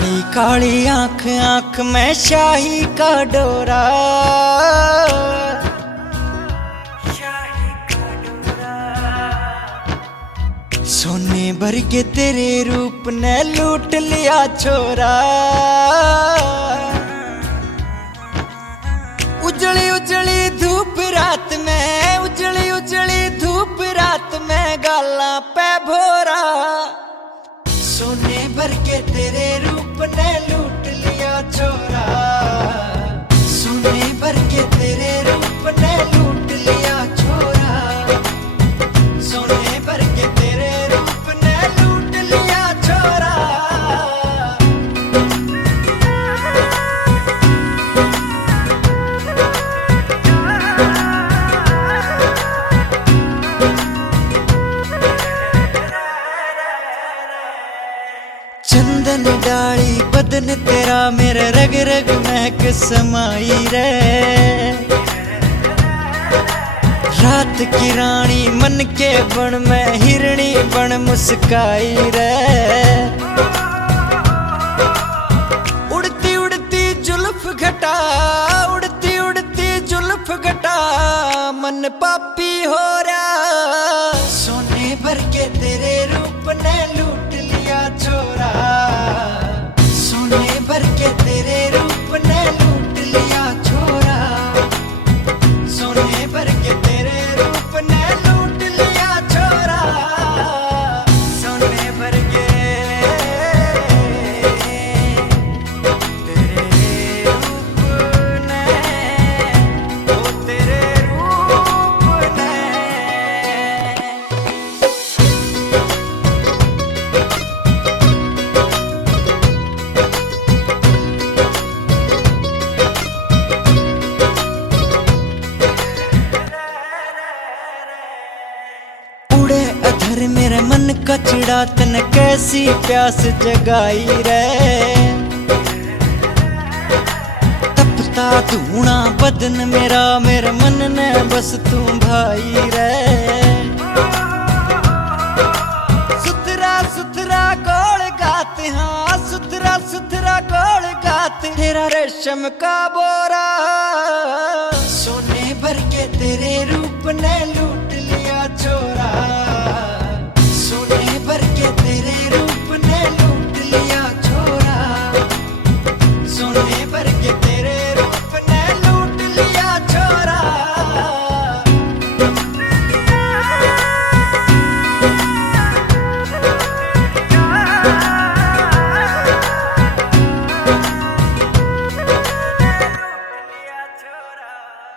काली काली आंख आंख में शाही का डोरा, सोने भर के तेरे रूप ने लूट लिया छोरा। उजली उजली धूप रात में, उजली उजली धूप रात में गाला पे भोरा, सोने भर के तेरे रूप ने लूट लिया छोरा। सोने भर के तेरे रूप ने लूट लिया छोरा, सोने भर के तेरे रूप ने लूट लिया छोरा। चंदन डाली बदन तेरा मेरे रग रग महक समाई रे, रात की रानी मन के बन में हिरणी बन मुस्काई रे। उड़ती उड़ती जुल्फ घटा, उड़ती उड़ती जुल्फ घटा, मन पापी हो रहा, सोने भर के तेरे रूप ने लूट लिया छोरा। सोने भर के तेरे रूप ने लूट लिया छोरा, सोने भर के तेरे रूप ने लूट लिया छोरा। सोने भर के तेरे रूप ने, ओ तेरे रूप ने। अधर मेरे मन का चिड़ा तन कैसी प्यास जगाई रे, तपता धूणा बदन मेरा मेरे मन ने बस तू भाई रे। सुथरा सुथरा गोल गाते, हाँ सुथरा सुथरा गोल गाते, तेरा रेशम का बोरा, सोने भर के तेरे रूप ने लूट लिया छोरा। सोने भर के तेरे रूप